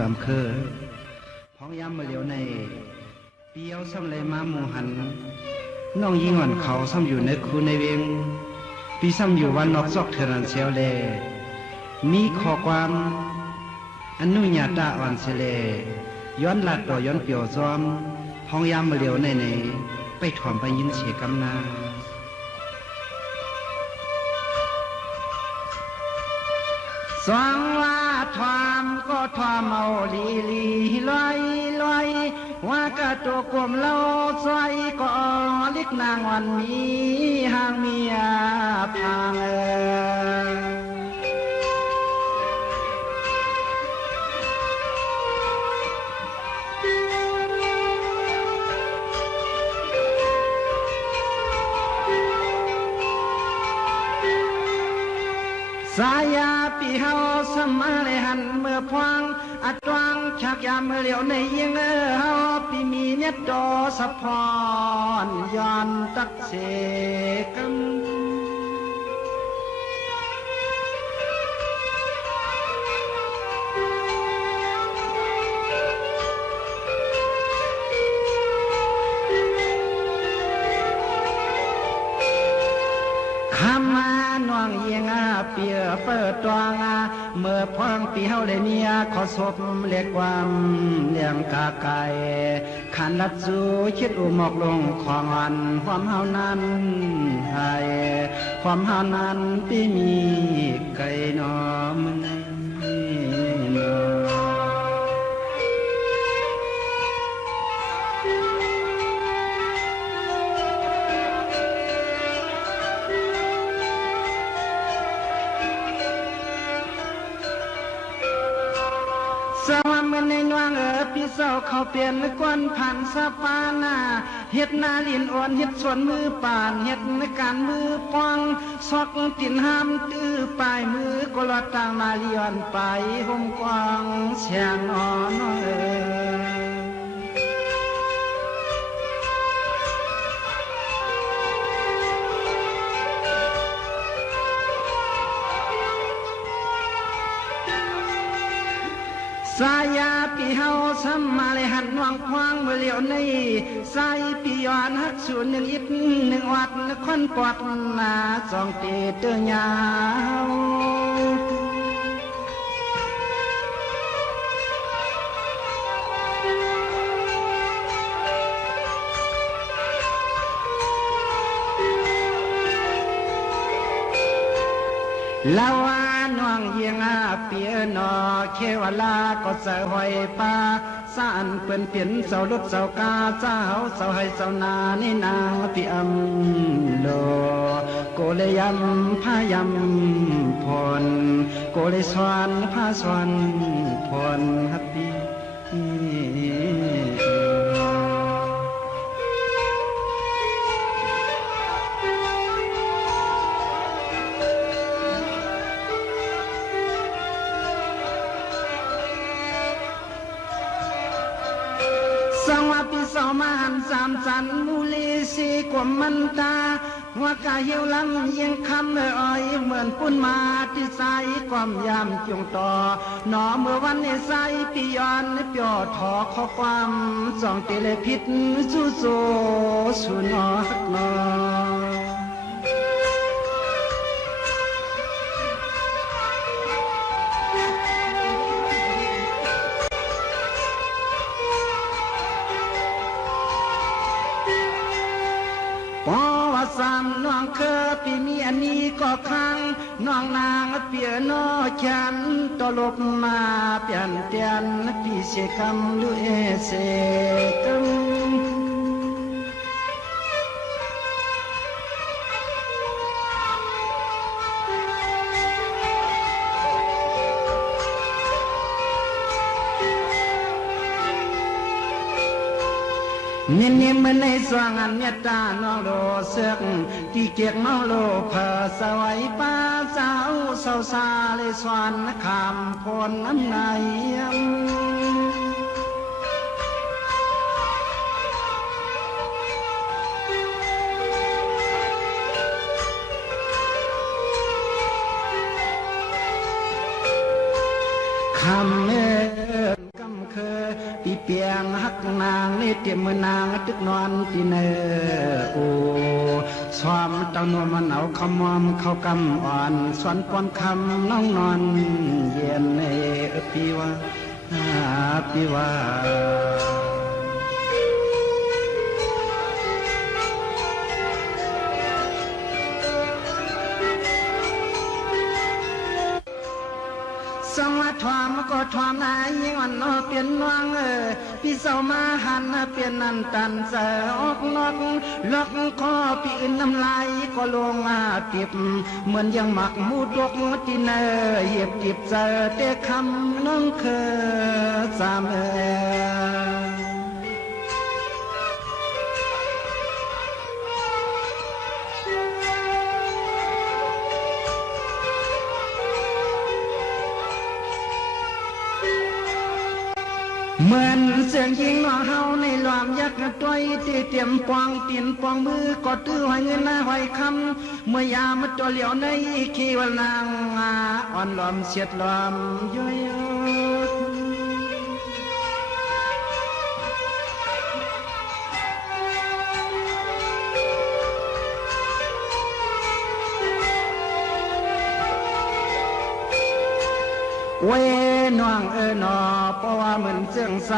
ตามเคอพ้องย้ำมาเหลียวในเปียวซ้ำเลยมาหมูหันน้องยิ่งอ่อนเขาซ้ำอยู่ในคูในเวงปีซ้ำอยู่วันนอกซอกเทนันเซียวเลมีข้อความอนุญาตอ่อนเสเลย้อนลัดต่อย้อนเปียวซ้อมพ้องย้ำมาเหลียวในไปถอมไปยินเสียกำนาสวงว่าทวามก็ทวามเอาลีลีลอยลอยว่ากระตัวกลมเล่าซอยก็ลิกนางวันมีหางเมียพังสายาปีเฮาสมาเลยหันเมื่อพวงอัดวางชักยามเมื่อเหลียวในยิงเฮาปีมีเน็ตดอสะพอนย้อนตักเสกัมคำมาน่วงเยียงเปียเปิดตวงเมื่อพวงปีเฮาเลยเมียขอศพเรียกความเลี้ยงกาไก่ขันลัดจูคิดอุหมอกลงของอันความเฮานั้นให้ความเฮานั้นปีมีไก่นอมึงสวรรค์มันในนวงพี่เศร้าเขาเปลี่ยนกวนผ่านสะพานาเฮ็ดนาลินอ่อนเฮ็ดสวนมือป่านเฮ็ดในการมือปองซอกตินห้ามตื้อปลายมือก็ลอดต่างมาเลียนไปห่มกวางเสียงอ่อนสายาปีเฮาซ้ำมาเลยหันวางควางเมื่อเหลียวในสายปีย้อนฮักสูนหนึ่งอิดหนึ่งวัดนครปอดนาสองเตเตยาวลาวานวงเยียงเปียนอเขวลาก็เสหอยปาสานเปิ้นเปลี่ยนเสาลุดเสากาเจ้าเสาให้เสานานี่นางพี่อำโลโกเลยยำพายำพรโกเลยสวนพาสวนพรฮับปีสังว่าปีสองมาหันสามสันมูลีสีกว่ามันตาหัวกายเหี่ยวลำยังคำอ้อยเหมือนปุ่นมาที่ใสความยามจงต่อหนอเมื่อวันในใสปีย้อนเปียทอข้อความสองเตเลพิษสู้โซสุนอฮักนอสามน้องเคอปีมีอันนี้ก็ค้างน้องนางเปียโนฉันตลบมาเปลี่ยนเตียนพี่เสกคำลุเอเสกเนียนเนียนมันในสว่างอันเมตตาน้องโลเสือกที่เกียกน้องโลเผอสวัยป้าเจ้าเศร้าซาเลยสวนคำพลน้ำในคำเมื่อ งหักนางนี่เตรียมมือนางตึกนอนที่เนอสวมเต้านวลมันเอาขมอมเข้ากำอ่อนสวนปอนคำน้องนอนเย็นในปีว่าปีว่าสวัสดิ์ทวามก็ทวามนายยิ่งอ่อนนอเปลี่ยนนวงพี่เสามาหันเปลี่ยนนันตันเสอกนอกล็อกคอพี่อื่นน้ำลายก็ลงติบเหมือนยังหมักมูดกที่เนอเหยียบจิบเจอเตะคำน้องเคยสามเหมือนเสียงยิงนอเฮาในหลอมยักษ์ต้อยตีเตรียมปองตีนปองมือก็ตื้อหอยเงินหน้าหอยคำเมื่อยามตัวเหลียวในขีวันนางอ่อนหลอมเสียดหลอมย้อยเวนวงนอเพราะว่าเหมือนเสื่องใส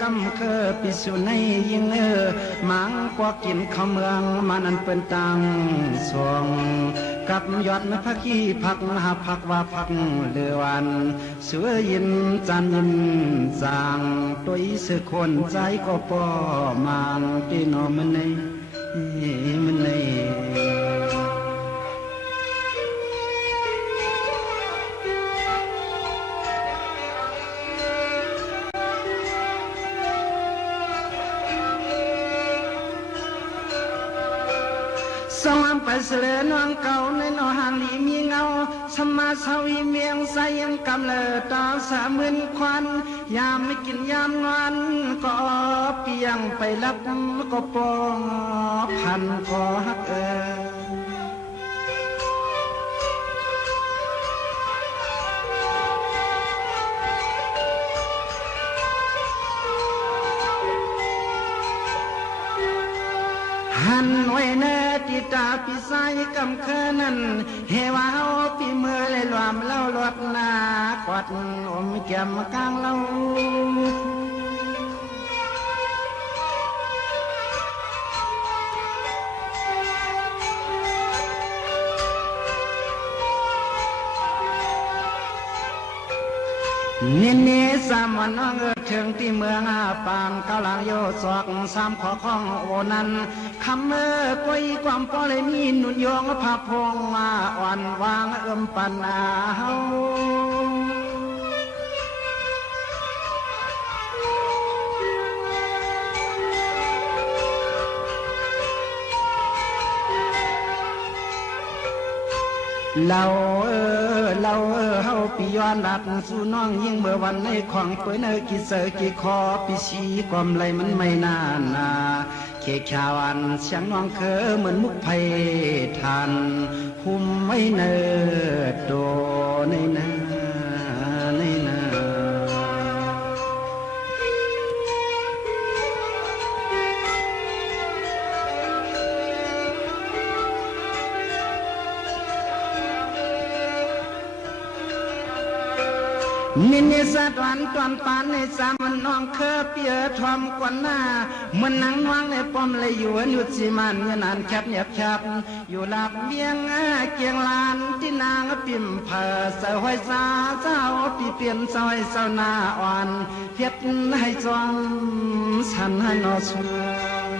กำเคอปิสุในยิงหมังกว่ากินข้าวเมืองมานั้นเป็นตังสวงกับยอดพักขี้พักหาพักว่าพักเลือวันเสือยินจันยินจางตัวอีเสือคนใจก็ปอมางตีนอมันในมันในสวามไปเสลนวงเก่าในนอหางลีมีเงาสมาสวีเมียงใสยังกำเลิดตาสามื่นควันยามไม่กินยามนอนก็เปียงไปรับก็ปองพันก็ฮักหันไว้เนติตาพิสายกำเคนั้นเฮวาเอาปีเมื่อเลยรวมเล่าลวดนากอดอมแก้มกลางเล่านี่สามวันน้องถึงที่เมืองปางเกาหลังโยศอกสามขอข้องโอนั้นคำกวยความพอเลยมีหนุนยองพาพงมาอ่อนวางปันเฮาเราเฮาปีย้อนหลับสู่น้องยิ่งเมื่อวันในของเปิดกิเสกิคอปีชีความไรมันไม่นานนาเคขาวันเสียงน้องเคอเหมือนมุกไพทานหุ้มไว้เนอโดในนาในนานิสะตอนปานในสามันน้องเคอเปียทอมกวนหน้ามันนั่งว่างในป้อมเลยอยู่นุสิมันเงินนานแคบเนียบชับอยู่หลับเบียงเกียงลานที่นางปิ่มเผอเสาห้อยสาเจ้าปีเปลี่ยนซอยเสาหน้าอ่อนเพียดให้จอมสันให้นอชัว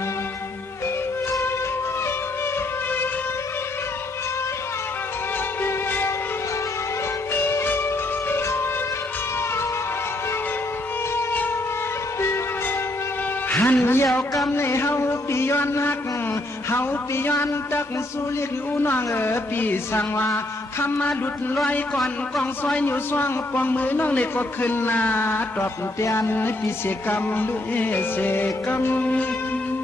หันเยาวกำในเฮาปีย้อนหักเฮาปีย้อนตักสู่เรียกอยู่น้องปีสังว่าคำมาดุดลอยก่อนกองซอยอยู่ซ่องปองมือน้องในก็ขึ้นหน้าตอบเตียนปีเสกำด้วยเสกำ ห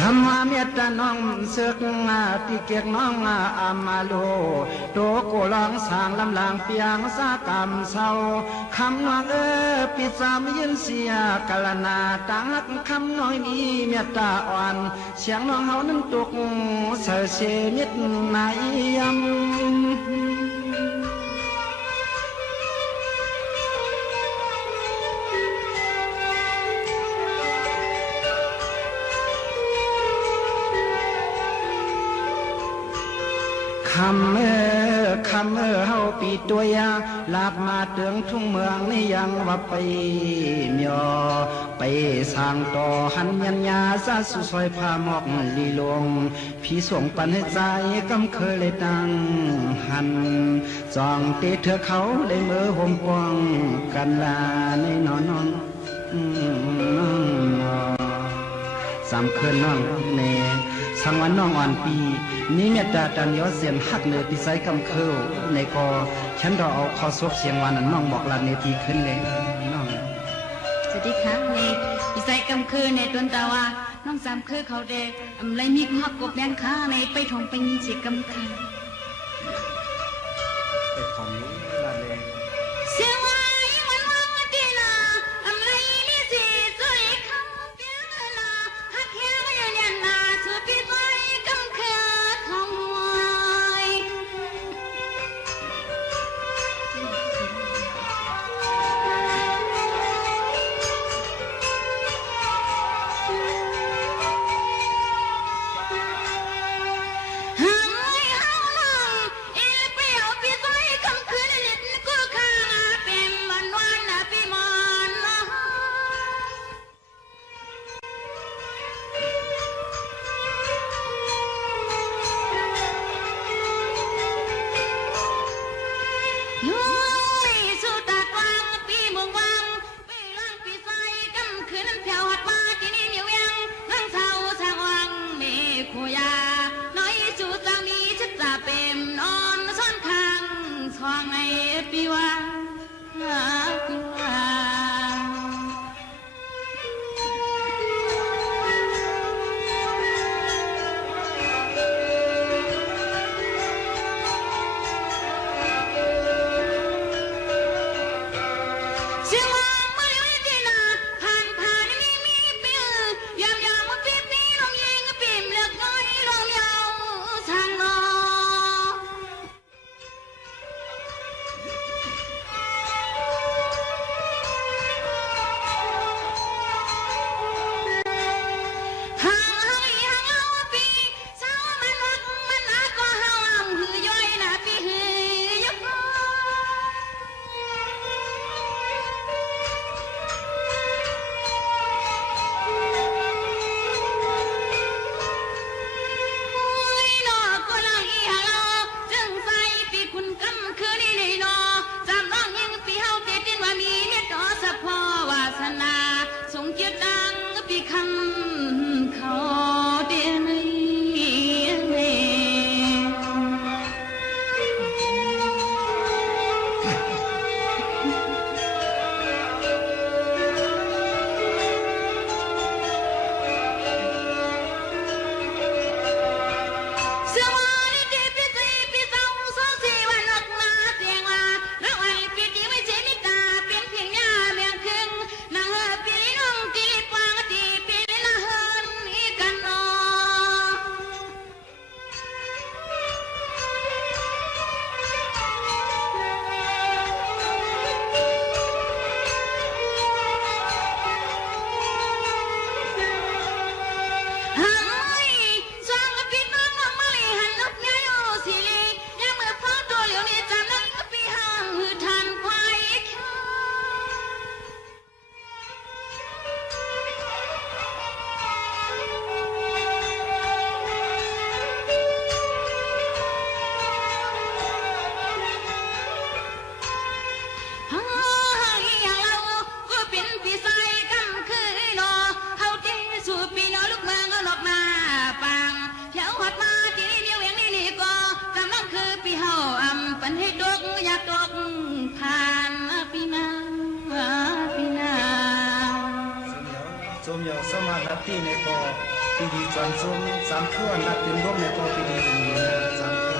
สามว่าเมียตาน้องเสือกตีเกียกน้องอามาโลโตโกลองสางลำลางเปียงสากรรมเศร้าคำน้องปิดสามยืนเสียกาลนาตักคำน้อยมีเมียตาอ่อนเสียงน้องเฮานั้นตกเสือเสมิดนายยำคำเฮาปีตัวยาลาบมาเตืองทุ่งเมืองนี่ยังว่าไปเมียไปสร้างต่อหันยันยาซาสุซอยพาหมอกลีลงพี่ส่งปันให้ใจกำเคยเลยตังหันจองเตะเธอเขาเลยมือห่มปองกันลาในนอนสามคืนน้องเนสังวันน้องอ่อนปีนี้เมียตาดันยอเสียนหักเนื้อปีไซกำเคิลในกอฉันรอเอาคอซบเสียงวันนั้นน้องบอกลาเนทีขึ้นเลยน้องสวัสดีค่ะในปีไซกำเคิลในต้นตาว่าน้องสามคือเขาเด็กอะไรมีความกบแบงค้าในไปทงไปมีเสียกำเคิลไปของนี้ลาเลยเสียงว่ามันว่าดีนะอะไรมีสิสวยคำเปียนะฮักแค่ไม่ยันนาสุดปีไซกำเคิลทองไว้เ สมาธิตีในปอปีดีจวนซุ่มสามทั่วนัดเป็นร่วมในปอปีดีตรงนี้นะสามทั่ว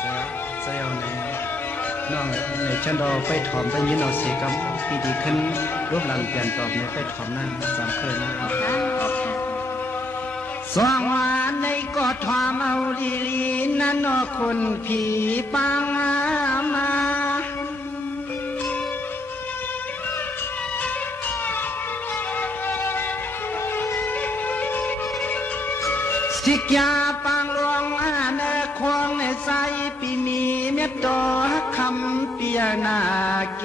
เจ้าในน้องในฉันรอไปถอมไปยินเอาเสียกับปีดีขึ้นรูปหลังเปลี่ยนตอบในไปถอมหน้าสามเคยนะสว่างวานในกอดถอมเอาลีลีนั่นนอคนผีปังมาสิกยาปังหลวงในควงในใจปีมีเม็ดดอกคำเปียนาเก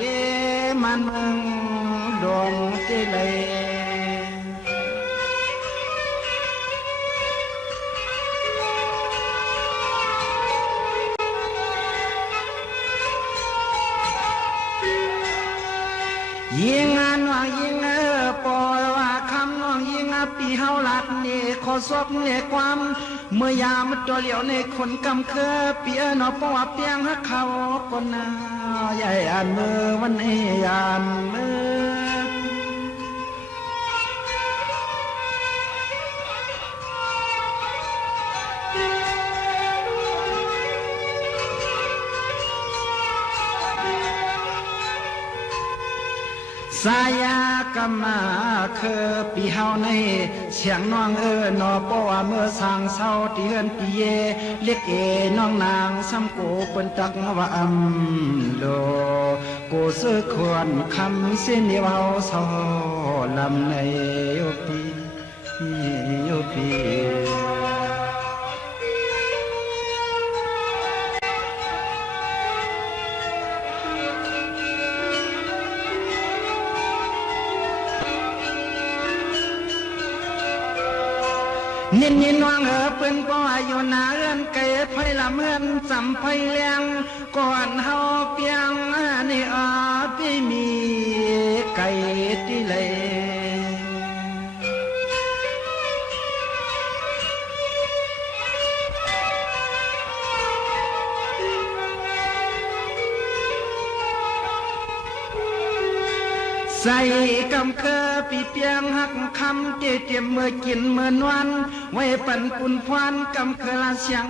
มันมึงดวงเจเลยยิงอันว่ายิงปอยว่าคำน้องยิงปีเฮาลัดนี่ขอซบเนี่ยความเมื่อยามตัวเหลียวในคนกำเคอเปียนอปว่าเปียงฮักเขาคนนาใหญ่อันมือวันเอียนมือสายากำมาคือปีเฮาในเสียงน้องนอปว่าเมื่อสร้างเศร้าที่เฮือนปีเยเรียกน้องนางซ้ำโกเปิ้นตักว่าโลกูซื้อควรคำเส้นเดียวเฮาเศร้าลำในโยปีโยปีนินยินวางเปิ้นก็อายุนาเอื้อนไก่ไฟละเมือนจำไฟแรงก่อนเฮาเปียงนี่ที่มีไก่ที่เลยใส่กำเคอปีเปียงหักคำเจียมเมื่อกินเมื่อนวันไว้ปั่นปุ่นพวันกำเคอละเสียง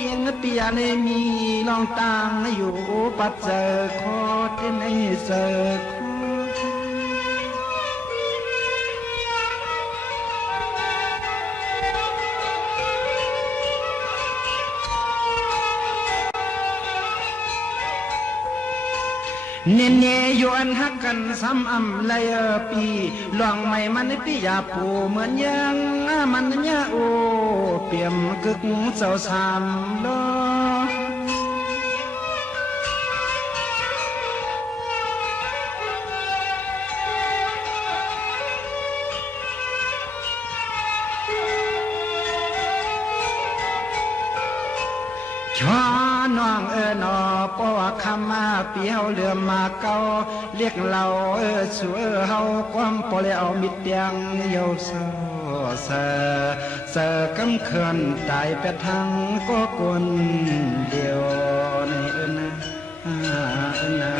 ยิงเปียในมีลองต่างอยู่ปัดเจอคอที่ในเจอคอเนเนยวนฮักกันซ้ำอำเลยปีลองไม่มันปียาปูเหมือนยังมันเนี่ยโอเปี่ยมกึกเจ้าสามดอชอน้องนอปว่าคำมาปีเฮาเรือมาเก่าเรียกเราสัวเฮาความปอเลเอามิดเตียงเยาเสอกำเขื่อนตายไปทางก็กวนเดียวในนะ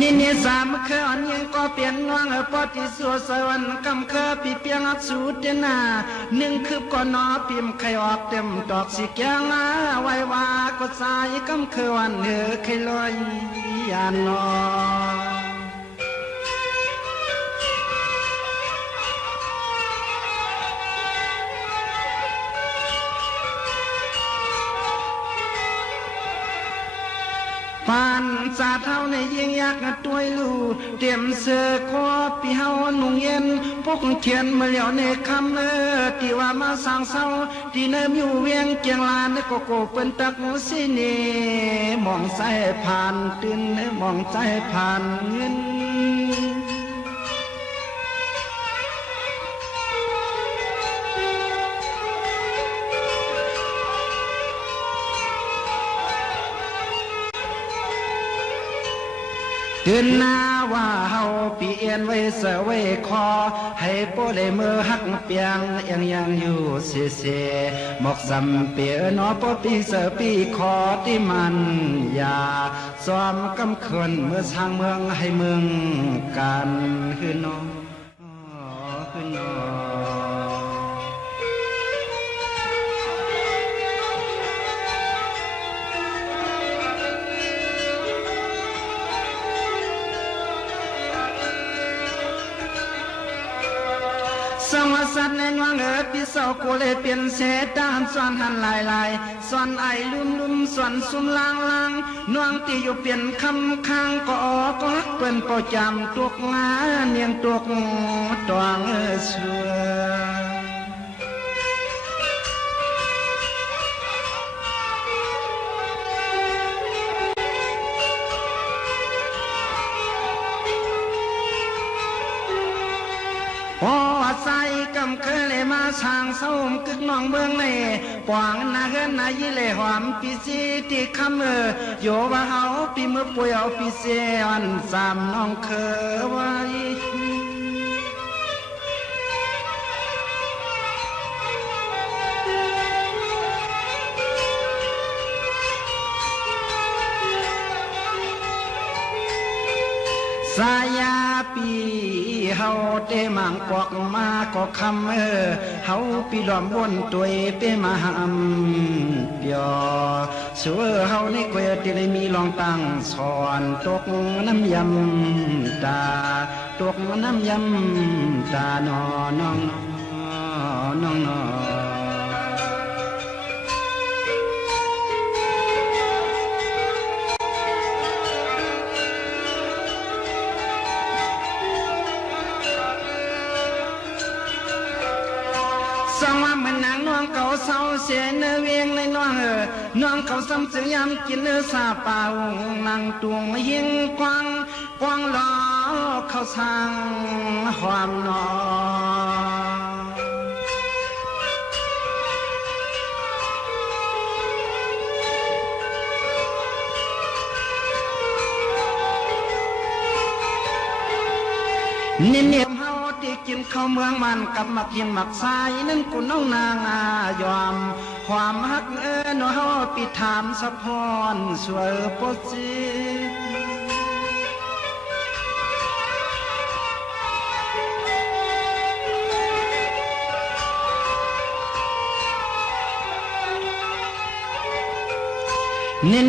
นี่สามเคออนยังก็เปลี่ยนน้องปอติสัวสวรรค์กำเคอปีเปียงอักสูดเดนาหนึ่งคืบก่อนนอพิมพ์ไข่ออกเต็มดอกสีแกงไว้ว่าก็สายกำเคอวันไข่ลอยยานนอปานสาเท่าในยิงยักษ์ตัวลูเตรียมเสือคอปีเฮานุ่งเย็นพวกเขียนมาเหลียวในคำที่ว่ามาสร้างเศร้าที่เนิ่มอยู่เวียงเกียงลานก็โกเปิ้นตักสิเนมองใจผ่านตื่นมองใจผ่านเงินเดินหน้า ว่าเฮาปีเอียนไว้เสไว้คอให้โปเลมือหักเปียงยังอยู่เสียเสหมกสำเปียนอปปีเสปีคอที่มันอย่าซ้อมกำเขินเมื่อสร้างเมืองให้เมืองกันคือนอคือนอสวัสดิ์ในนวงพี่เศร้ากูเลยเปลี่ยนเสดานส่วนหันลายส่วนไอลุ่มส่วนซุ่มลางนวงตีอยู่เปลี่ยนคำค้างก็เปิ้นประจำตุกงาเนียงตุกตวงชัวพอใส่กำเคยเลยมาช่างเศร้ามกึกน้องเบื้องในปวงนาเฮือนนายี่เลยหอมปีซีที่คำโยว่าเฮาปีมือป่วยเอาปีเสียวันสามน้องเคยไว้สายาปีเฮาเตมังปอกมาก็คำเฮาปีล้อมวนตัวเปมาหำเปียสัวเฮาในกวยติเลยมีลองตั้งสอนตกน้ำยำตาตกน้ำยำตาน้องสองว่ามันนางน้องเขาเศร้าเสียเนื้อเวียงในน้องน้องเขาซ้ำเสียยำกินเนื้อซาเปล่านางตวงยิงกวางล้อเขาสร้างความนอเนียมเฮาที่กินข้าวเมืองมันกับมักเห็นมักสายนั่นกูน้องนางยอมความฮักนอเฮาปิดถามสะพรสวยปดจี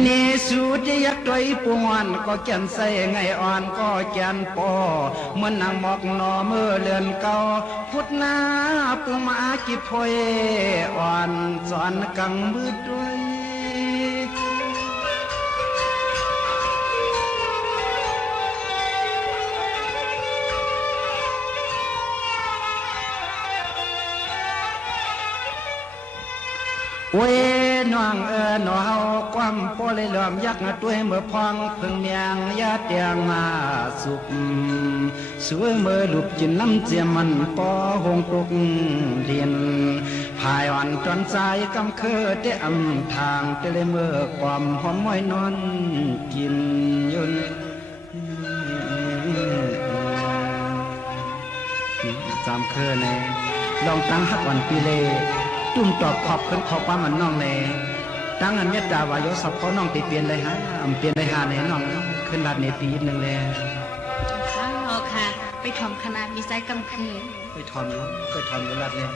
เนสูดยักษ์ตัวปวนก็แก่นใส่ไงอ่อนก็แก่นปอเหมือนนางหมอกนอเมื่อเลือนเก่าพุทธนาปุมากิพอยอ่อนสอนกังมือด้วยเวน้องน้อเฮาความโปเลยเหลื่อมยักษ์ตัวเมื่อพองเพิ่งเมียงยาเตียงมาสุกสวยเมื่อลุบจินน้ำเจียมันปอหงตุกเรียนพายอ่อนจนใจกำเคอเตอำทางเตเลยเมื่อความหอมม้อยนอนกินยุนจำเคอในลองตั้งหักวันปีเลตุ่มตอบขอบขึ้นขอบว่ามันน้องเลยตั้งอันเมตตาวายศเขาน้องตีเปลี่ยนเลยฮะเปลี่ยนเลยฮะในน้องขึ้นรัดในปีหนึ่งเลยข้างนอกค่ะไปทอมคณะมีไซกำคือไปทอมอยู่รัดเลย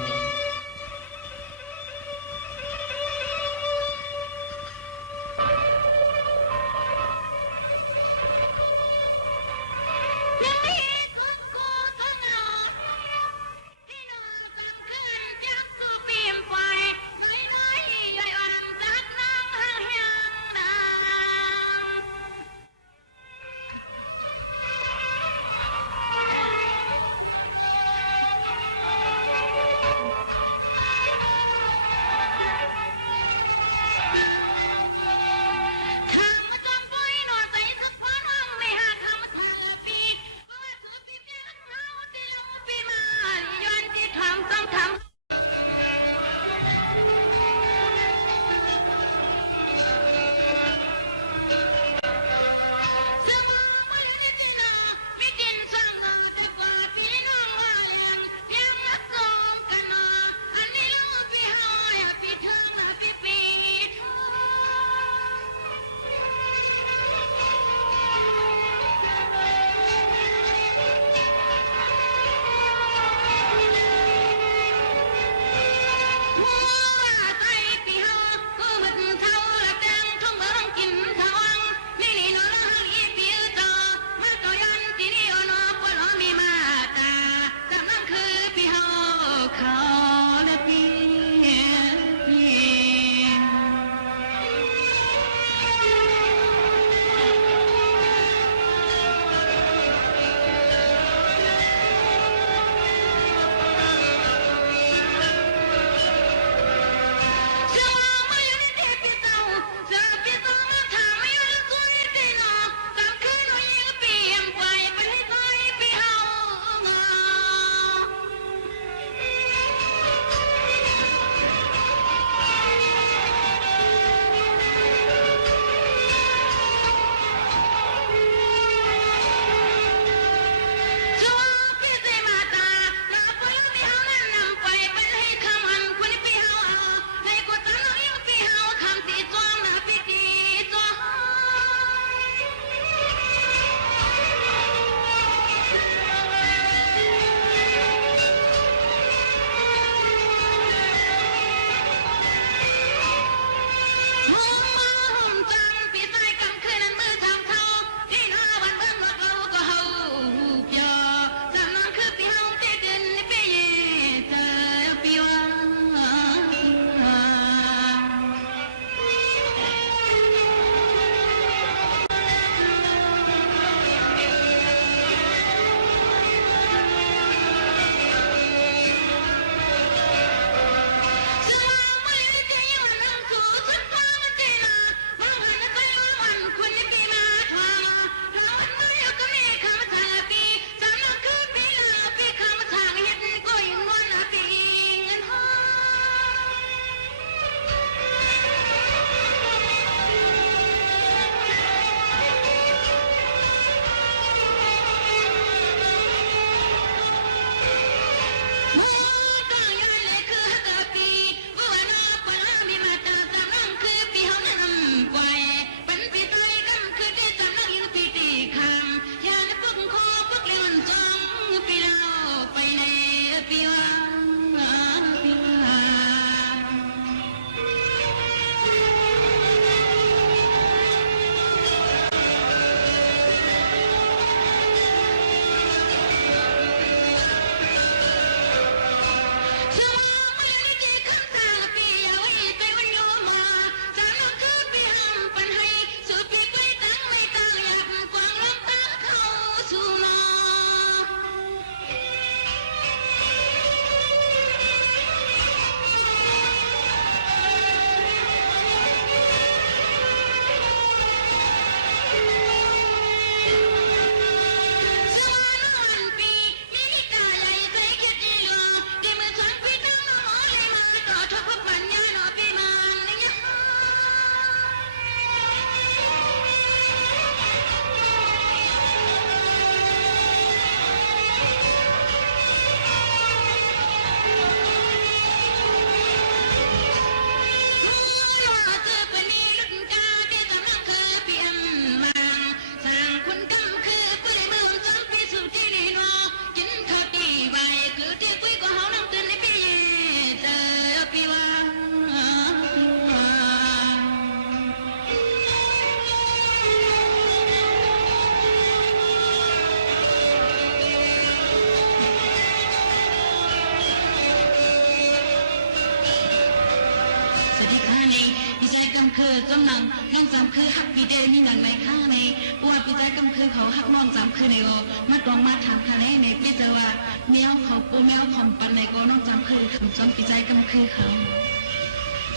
ำคือจำนังยังจำคือฮักปีเดมีหนังในข้างในปวดปีใจกำคือเขาฮักมองจำคือในโอมาตรงมาถามทะเลในพี่เจอว่าเมียวเขาปูเมียวผมปันในโกน้องจำคือคำจำปีใจกำคือเขา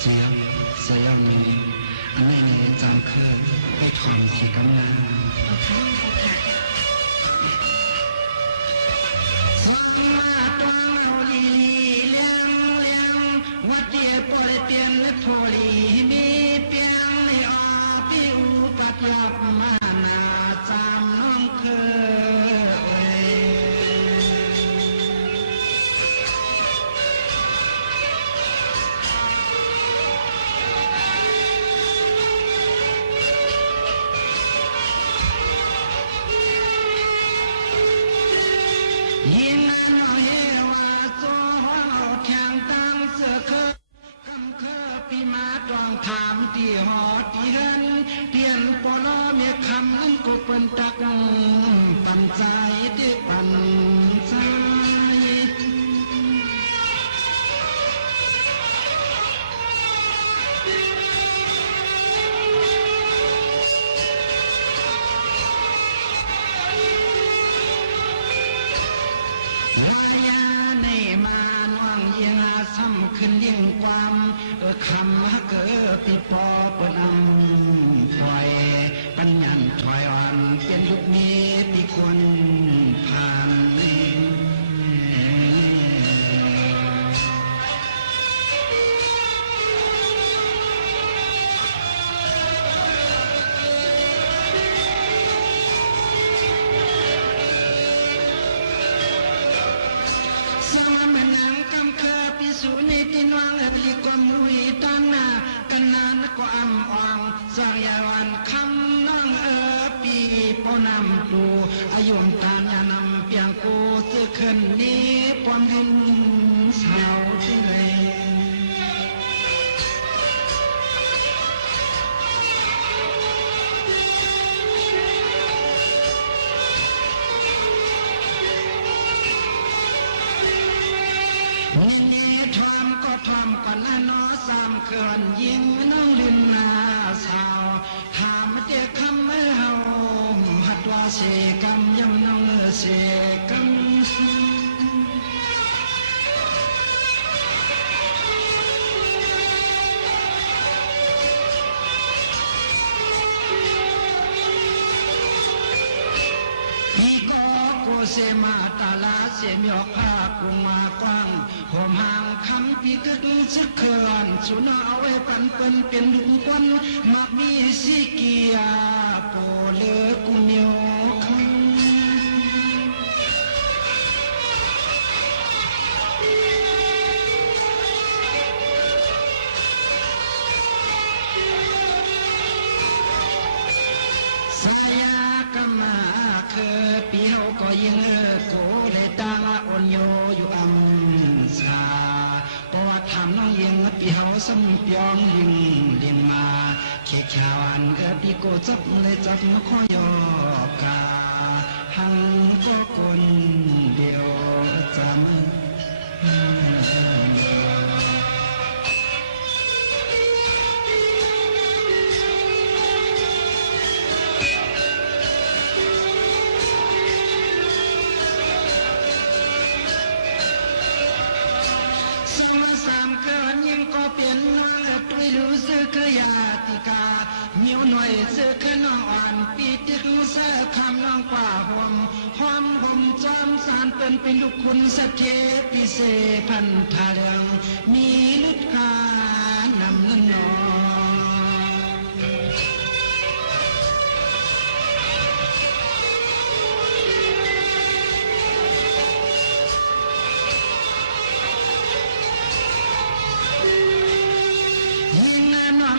เจียมเสียงนี้อันนี้ในจำคือไปถอนเสียกันนะโอเคโอเคมาตัวมาลีเลี้ยงวัดเดียปล่อยเปลี่ยนและพอลีมีเปลี่ยนในออกที่อุปัตยับมานาจำน้องเคยยิงน้องเฮว่าโซ่เอาแทงตั้งเสือเคยกำเคยปีมาตรองถามตีหอตีเฮินเปลี่ยนปลอเมียคำนั้นก็เป็นตักปันใจได้ปันใจขึ้นยิ่งความคำเกิดปีปอปนังถอยปัญญาถอยอ่อนเป็นยุคนี้ปีกวนผ่านสมมันยังกำเคยพิสูจน์ในดินวังลีกวามลุยตอนหน้ากันนานก็อ่ำอ่องสร้างยาวันคำน้องปีปอนำดูอายุตานยานำเปียงกูจะขึ้นนี้ปอนดินสาวที่ไหนนี่ทอมก็ทอมก่อนละน้อสามเขื่อนยิงน้องลินนาสาวถามเด็กคำไม่เฮาหัดว่าเสกัมยำน้องเสกัมเสมาตาลาเสมยอกผ้ากรุงมากว้างหอมห่างคำปีกึกซึกเขื่อนสุนเอาไว้ปันเป็นดุงควันมักมีสิเกียโปเลกุเมียวคสายากมาคือปีเฮาก็ยังโกเลยตาอ่อนโยอยู่อัมสาเพราะว่าทำน้องยังปีเฮาสมยองยิงเลียนมาเขียชาวันปีโกจับเลยจับมาขอยอกาหังก็คนเดียวจำสามเกินยิ่งก็เปลี่ยนน้องตุยรู้สึกยาติกาเมียวหน่อยเสื้อขึ้นน้องอ่อนปีติกเสื้อคำน้องกว่าห่วงความห่มจอมสารเป็นลูกคุณสะเทพิเศษพันธาเรืองมีลุดกานำนั่นนอน้อง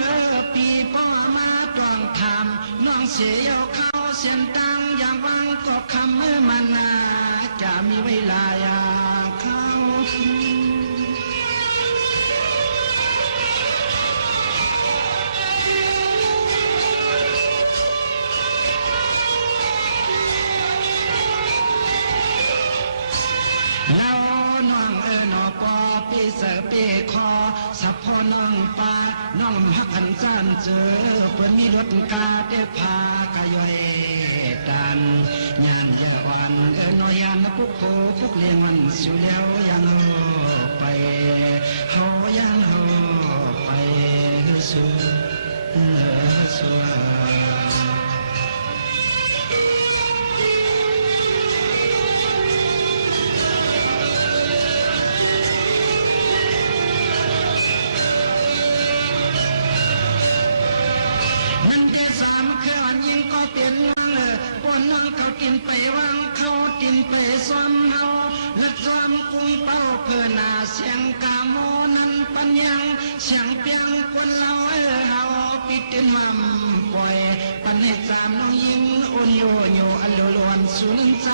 ปีป้อมาตรองทำน้องเสียเข้าเส้นตังอย่างวังก็คำเมื่อมันนาจะมีเวลาเข้าแล้วน้องน้องปอปีเสปีคอสับพอน้องปาน้องหักขันจานจ สือเพิ่นมีรถกาเดพากายอยดันยานยาวันน้อยยานปุกโคปุกเลี้ยงมันสุแล้วยังไปเฮายังเฮาไปสู่สู่มันแค่สามแค่วันยิงก็เปลี่ยนปนน้องเขากินไปวางเขากินไปซ้อมเฮาและซ้อมกุ้งเป้าเพื่อนาเสียงกาโมนั้นปัญญังเสียงเปียงควนเราเฮาปิดเต็มหำปล่อยปันให้จามน้องยิงอุ่นโยโยอันโลลวนสุนใจ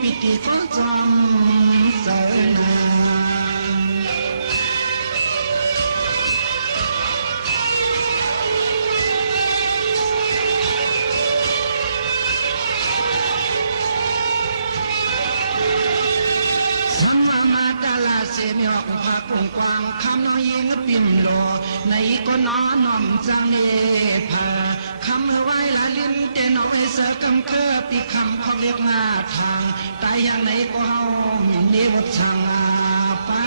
ปิติฟ้อนจอมเสนา สัมมาตาลาเสมีออกผากงกวางคำน้อยยิงปิ่มโลในก็น้อน้อมจังเนพาคำไว้ละลิ้นเตนเอาไว้เสือกำเคอปีคำเขาเรียกงาทางตายอย่างไหนก็เฮาเนวชังอาปา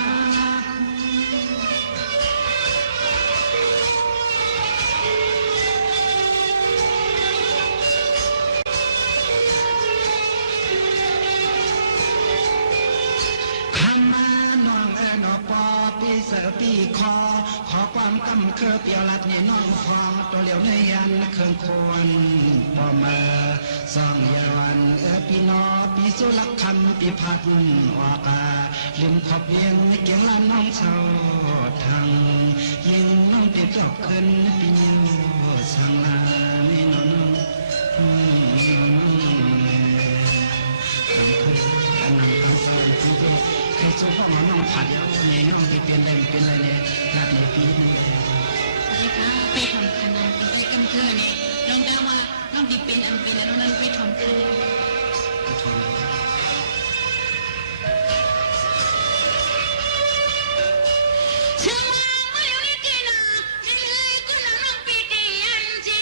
เสือปีคอขอความกำเคอเปียวลัดนี่น้องฟองตัวเหลียวในยันเครื่องควรพอมาสองยาวันปีนอปีสุลักคำปีพัดวากาลิมขอบเยียงเกี่ยงละน้องเศร้าทางยิงน้องเปียกจอกขึ้นปีนิวสังนาไม่นอนใครจะบอกว่าน้องผ่านแล้วไงน้องไปเปลี่ยนอะไรเป็นอะไรเนี่ยนัดในปีนี้นี่ค่ะไปทำคณะไปกำเทือเนี่ยน้องดาว่าน้องดีเป็นอันเป็นแล้วน้องไปทำคณะเชื่อว่าเมื่อเร็วนี้จีน่ะไม่เลยก็น้องปีเตียนจี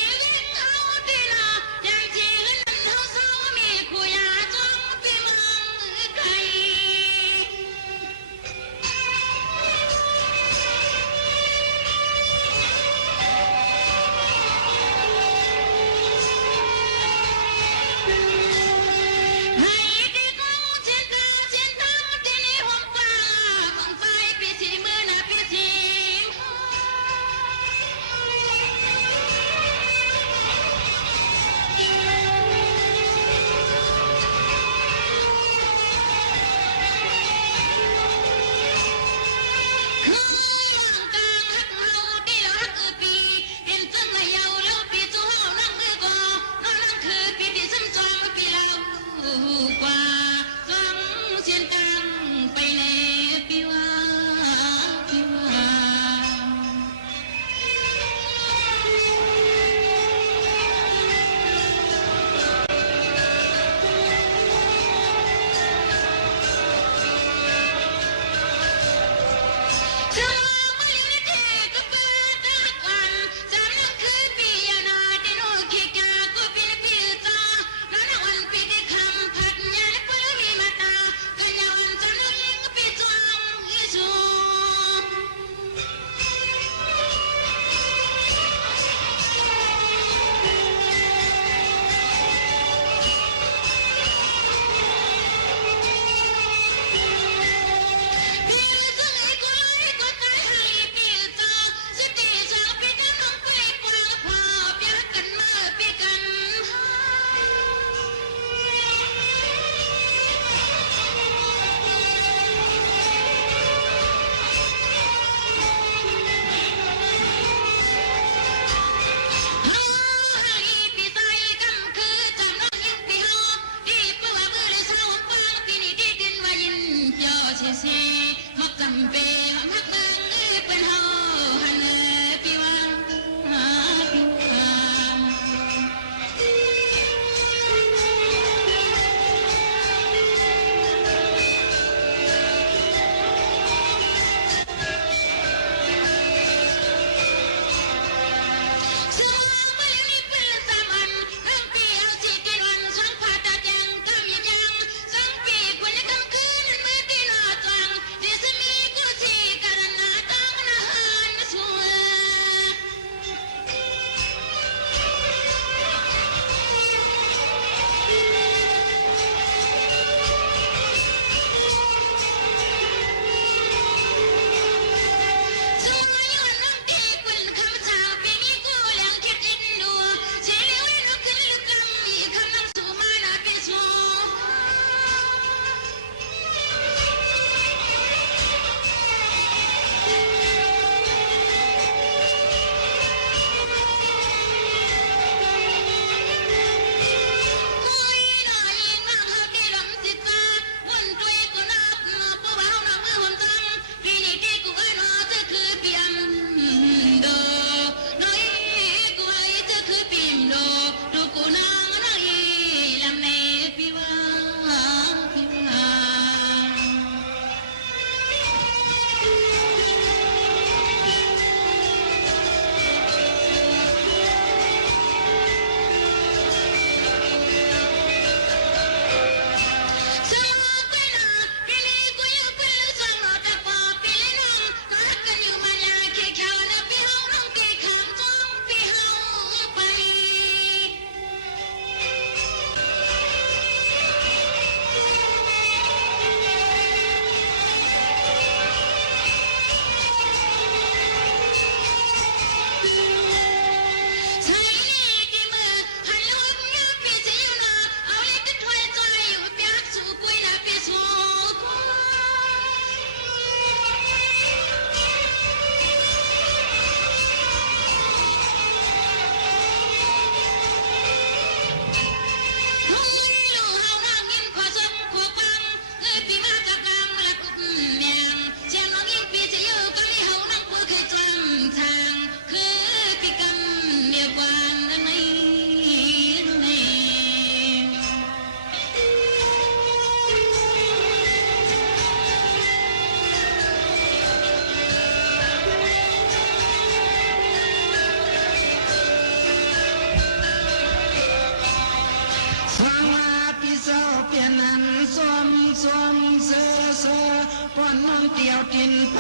ป้อนน้องเตียวตินไป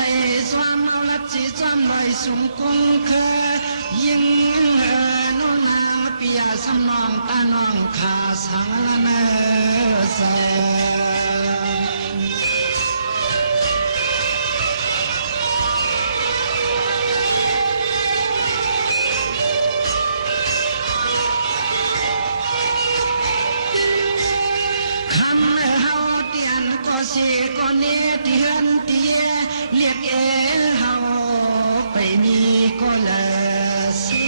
สวามเอาลัดสีสวามลอยสูงคงเคยยิงโนนาปิยาสำนองตาน้องขาสังละเนแสสิก็เนติหันติเยเรียกเฮาไปนี่ก็ละสิ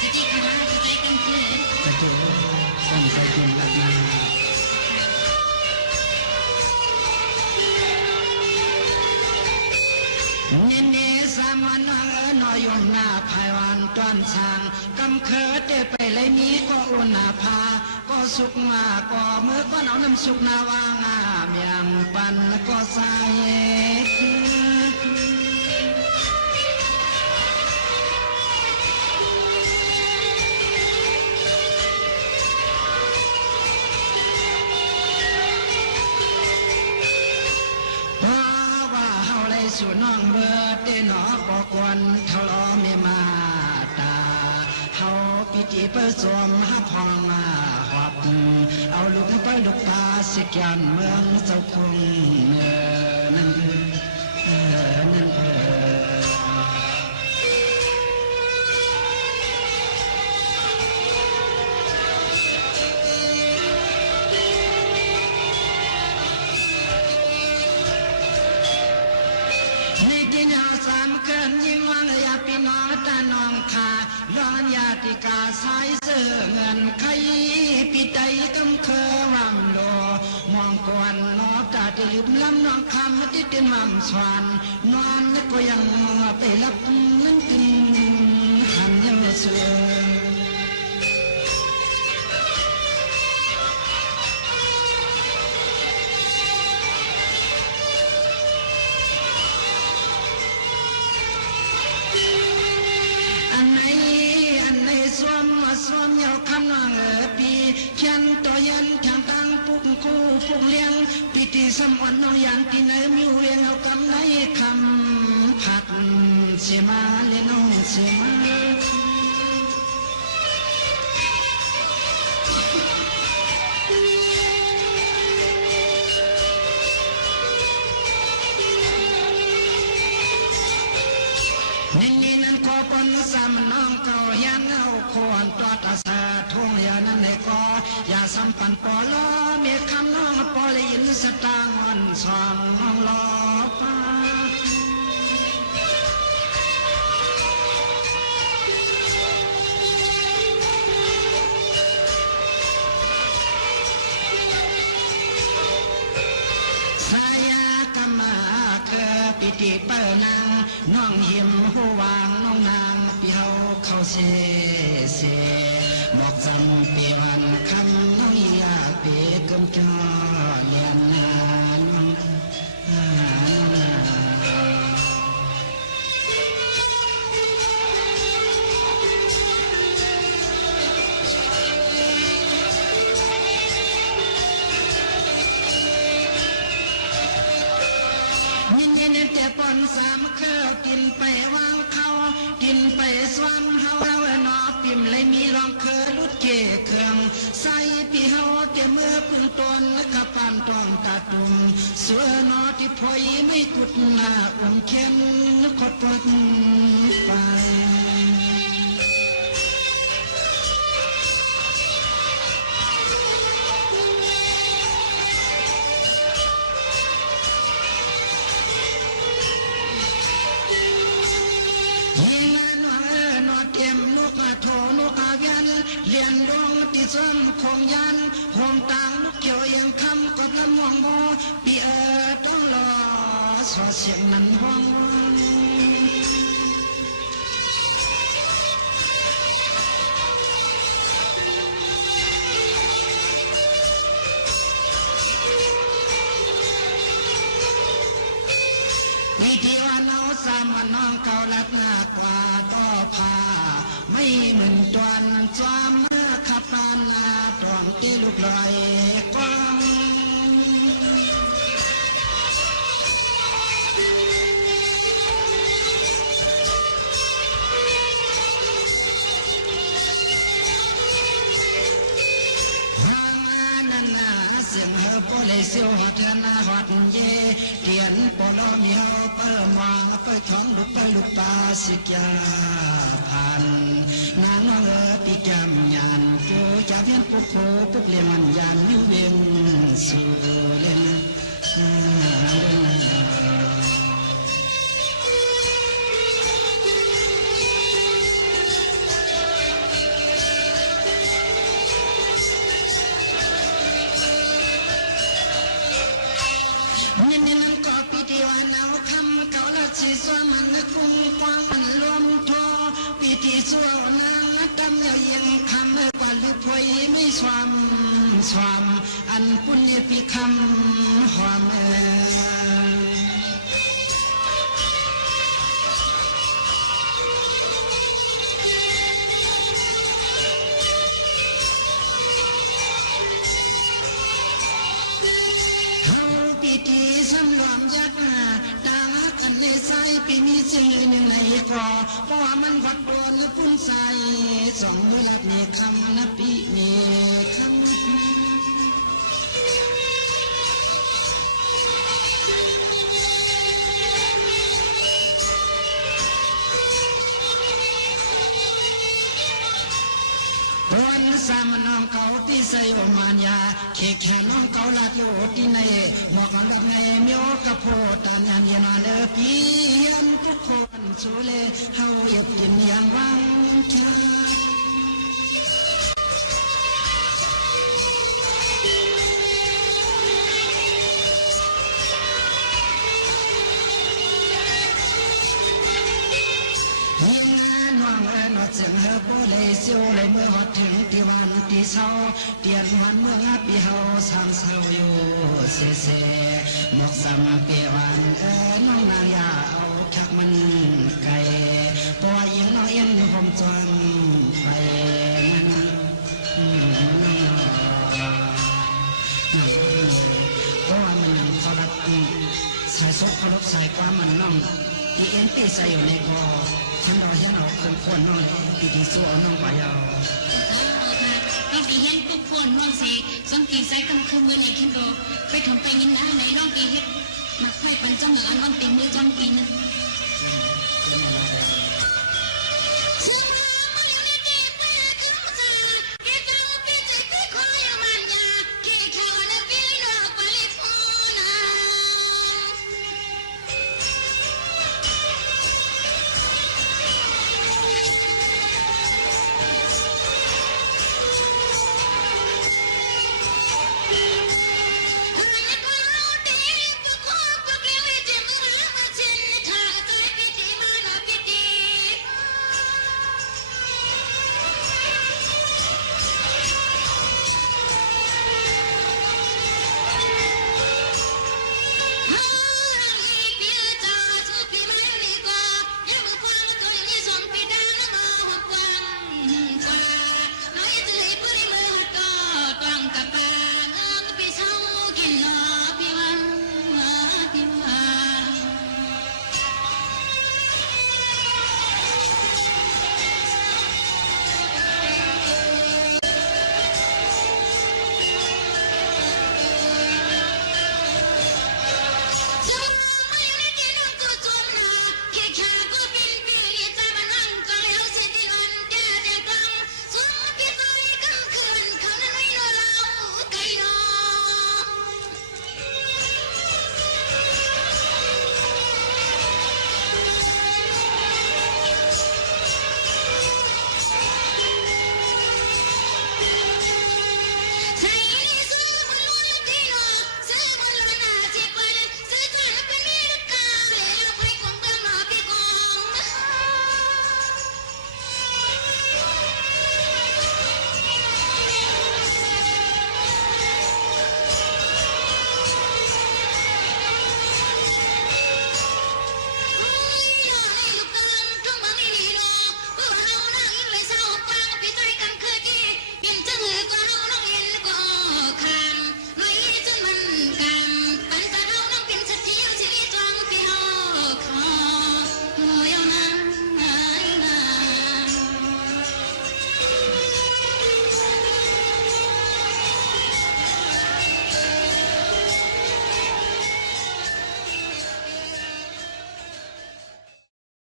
จะจีกันนะจะใจกันเพื่อจะโจต้องใส่เกณฑ์ละนะนินเนสามันนอยมนาภายวันตอนสางกำเคิดได้ไปเลยนี้ก็อุณาภาก็สุกมาก็เมื่อก็เอาน้ำสุกนาวางาเมียงปันก็ใส่สู่น้องเมื่อเต้นหนอบอกวันทะเลาะไม่มาตาเฮาพิจิเปิดสวมฮับพองมาหอบเอาลูกไปลูกตาสิแกนเมืองเจ้าคงนั่นนั่นร้อนยาติกาสายเสื่อเงินไข่ปีใจกำเคอวำโลมองกวนนอกตาจะลืมล้ำน้องคำที่เป็นมั่มสวรรค์นอนก็ยังไปรับนั่งกินหันยังเสื่อสวมยาวคำนางปีเขียนตัวยันทางตั้งปุกคู่ปุกเลี้ยงปีติสมวันน้องยันที่ไหนมิวเรียงเอาคำไหนคำผัดเสมาเลน้องเสมาสามน้องเก่ายันเอาควรตัวตาสาทุ่งยานั่นเลยก็อย่าสัมพันธ์ปอล้อเมียคำน้องปอเลยยินสตางวันสอนน้องล้อป้าสายากมาเคอปิติเปินังน้องหิมหูวางน้องนางเปียวเข้าเสเสบอกจำปีวันคำน้องยาเปกำจอเลียนนานแต่ปนสามเครื่องกินไปวางเขากินไปสวมเฮาหนอปิ่มเลยมีรองเคอลุดเกเครื่องใส่ปีเฮาเตเมื่อพึ่งตนและกับปานตองตาตุ่มเสือนอที่พอยไม่กุดหน้าองเข้มขดปดไปเรียนดวงติดซ้ำคงยันโฮมต่างลูกเกี่ยวยังคำกดลำมองโบปีต้องรอสอเสียงนั้นห้องวิธีวันเอาสามวันน้องเก่าลัดหน้ากว่าก็พาไม่เหมือนตวนจอมเมื่อขับปานนาตรองที่ลูกลอยกว้าง เลยเสียวหัดนาหัดเย่เทียนปอลเมียวเปิดมาเปิดท้องลุกไปลุกตาสิกาพันงานน้องปีกำยันจูจะเพียนปุกโผปุกเลี้ยงยันวิวเวียนสู่เล่นสิสวมันคุ้มกว้างมันรวมทอพิธีสวดนางกำเนิดยังคำว่าลูกพวยไม่สวามอันปุญญพิคำหอมปีนี้สิ่งหนึ่งในก่อเพราะว่ามันวัดโดนพุ่นใสสองมือและมีคำนับปีมีคำวันสามน้องเขาที่ใส่อมานยาเขกแข่งน้องเขาลาดโยที่ในหมอกกับไงเมียวกระโพดยันยันเลิกเยี่ยมทุกคนสูเลเฮาอยากกินอย่างวังเทียเสียงเฮโบเลยเสียวเลยเมื่อหอดถึงที่วันที่เศร้าเตียนวันเมื่อปีเฮาสามเศร้าอยู่เสียเสียนกสังเปวันน้องนายาเอาชักมันไก่ตัวยิงน้อยเอ็นผมจวนไปเพราะว่ามันเขารับใส่ซุกเขารับใส่ความมันน้องอีเอ็นปีใส่อยู่ในคอฉันเอาคนน้อยปีที่สู้น้องไปเอาน้องปีเห็นทุกคนน้องสิสังเกตใส่กำคืนมือในคิดดูไปถึงไปยินหน้าไหนน้องปีเห็นมักให้เป็นเจ้าเหนือน้องตีมือจังปีนึง